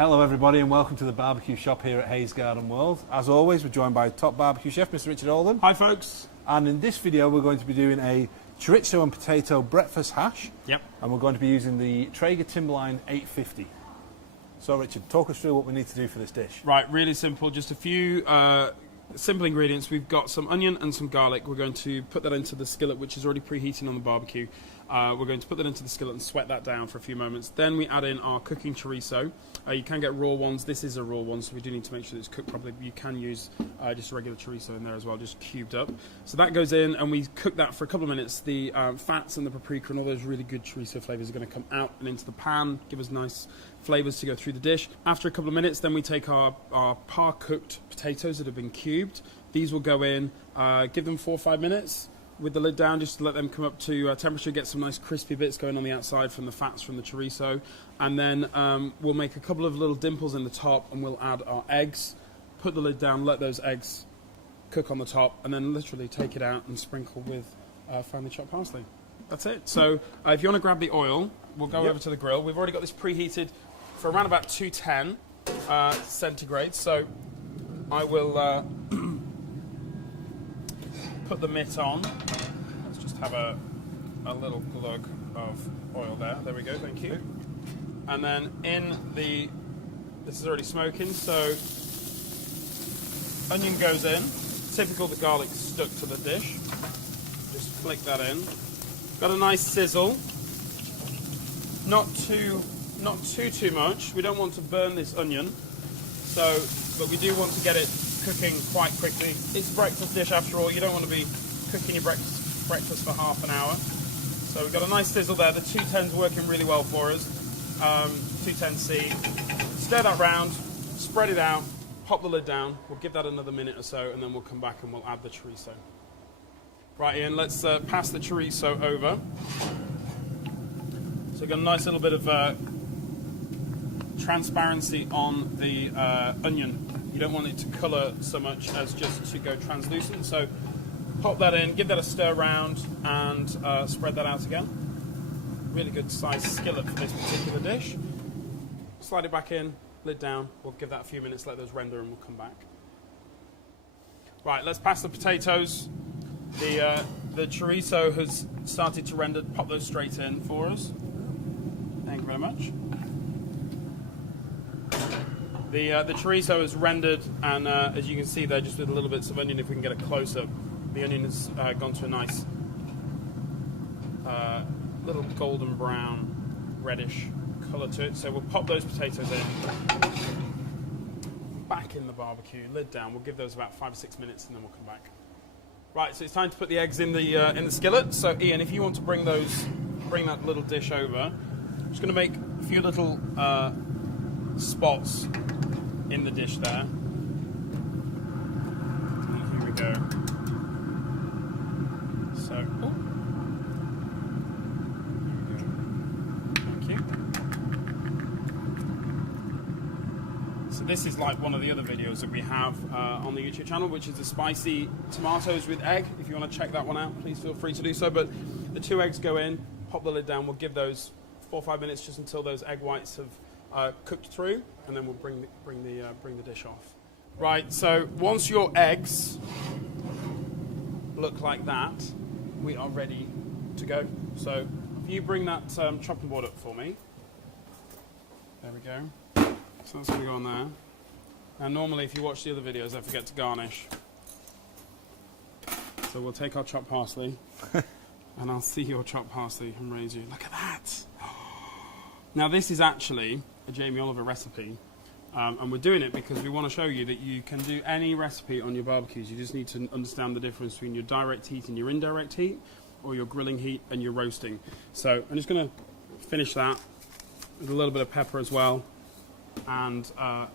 Hello everybody and welcome to the barbecue shop here at Hayes Garden World. As always, we're joined by top barbecue chef Mr. Richard Alden. Hi folks. And in this video we're going to be doing a chorizo and potato breakfast hash. Yep. And we're going to be using the Traeger Timberline 850. So Richard, talk us through what we need to do for this dish. Right, really simple, just a few simple ingredients. We've got some onion and some garlic. We're going to put that into the skillet, which is already preheating on the barbecue. We're going to put that into the skillet and sweat that down for a few moments. Then we add in our cooking chorizo. You can get raw ones. This is a raw one, so we do need to make sure that it's cooked properly. You can use just a regular chorizo in there as well, just cubed up. So that goes in, and we cook that for a couple of minutes. The fats and the paprika and all those really good chorizo flavors are going to come out and into the pan, give us nice flavors to go through the dish. After a couple of minutes, then we take our par-cooked potatoes that have been cubed. These will go in, give them 4 or 5 minutes with the lid down, just to let them come up to temperature, get some nice crispy bits going on the outside from the fats from the chorizo. And then we'll make a couple of little dimples in the top, and we'll add our eggs, put the lid down, let those eggs cook on the top, and then literally take it out and sprinkle with finely chopped parsley. That's it. So if you want to grab the oil, we'll go over to the grill. We've already got this preheated for around about 210 centigrade. So I will put the mitt on. Let's just have a little glug of oil there. There we go, thank you. And then this is already smoking, so onion goes in. Typical the garlic's stuck to the dish. Just flick that in. Got a nice sizzle. Not too much. We don't want to burn this onion. But we do want to get it cooking quite quickly. It's a breakfast dish after all. You don't want to be cooking your breakfast for half an hour. So we've got a nice sizzle there. The 210's working really well for us. 210C. Stir that round, spread it out, pop the lid down. We'll give that another minute or so, and then we'll come back and we'll add the chorizo. Right, Ian, let's pass the chorizo over. So we've got a nice little bit of transparency on the onion. You don't want it to colour so much as just to go translucent. So pop that in, give that a stir round, and spread that out again. Really good sized skillet for this particular dish. Slide it back in, lid down. We'll give that a few minutes, let those render, and we'll come back. Right, let's pass the potatoes. The chorizo has started to render. Pop those straight in for us. Thank you very much. The chorizo is rendered, and as you can see there, just with little bits of onion, if we can get it close up, the onion has gone to a nice little golden brown, reddish colour to it. So we'll pop those potatoes in, back in the barbecue, lid down. We'll give those about 5 or 6 minutes, and then we'll come back. Right, so it's time to put the eggs in the skillet. So Ian, if you want to bring that little dish over, I'm just going to make a few little spots in the dish there. And here we go. So, thank you. So this is like one of the other videos that we have on the YouTube channel, which is the spicy tomatoes with egg. If you want to check that one out, please feel free to do so. But the 2 eggs go in, pop the lid down. We'll give those 4 or 5 minutes just until those egg whites have cooked through, and then we'll bring the dish off. Right, so once your eggs look like that, we are ready to go. So if you bring that chopping board up for me. There we go. So that's going to go on there. And normally if you watch the other videos, I forget to garnish. So we'll take our chopped parsley, and I'll see your chopped parsley and raise you. Look at that! Now this is actually a Jamie Oliver recipe, and we're doing it because we want to show you that you can do any recipe on your barbecues. You just need to understand the difference between your direct heat and your indirect heat, or your grilling heat and your roasting. So I'm just going to finish that with a little bit of pepper as well, and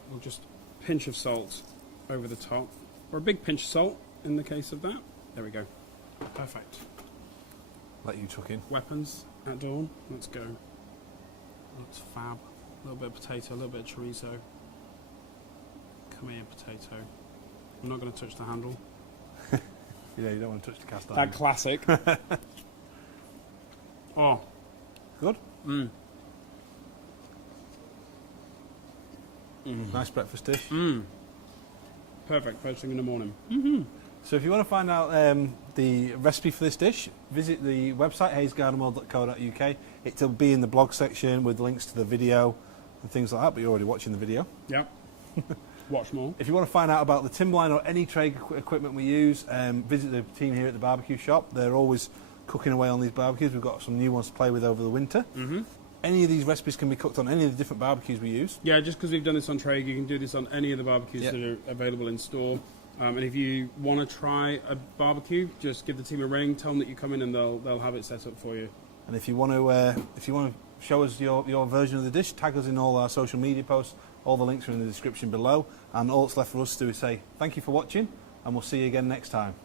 we'll just pinch of salt over the top, or a big pinch of salt in the case of that. There we go. Perfect. Let you tuck in. Weapons at dawn. Let's go. Looks fab. A little bit of potato, a little bit of chorizo. Come here, potato. I'm not going to touch the handle. Yeah, you don't want to touch the cast iron. That classic. Oh. Good? Mm. Nice breakfast dish. Perfect, first thing in the morning. So if you want to find out the recipe for this dish, visit the website hayesgardenworld.co.uk. It'll be in the blog section with links to the video and things like that, but you're already watching the video. Yeah. Watch more. If you want to find out about the Timberline or any Traeger equipment we use, visit the team here at the barbecue shop. They're always cooking away on these barbecues. We've got some new ones to play with over the winter. Any of these recipes can be cooked on any of the different barbecues we use. Yeah, just because we've done this on Traeger, you can do this on any of the barbecues that are available in store. And if you want to try a barbecue, just give the team a ring, tell them that you come in, and they'll have it set up for you. And if you want to show us your version of the dish, tag us in all our social media posts. All the links are in the description below. And all that's left for us to do is say thank you for watching, and we'll see you again next time.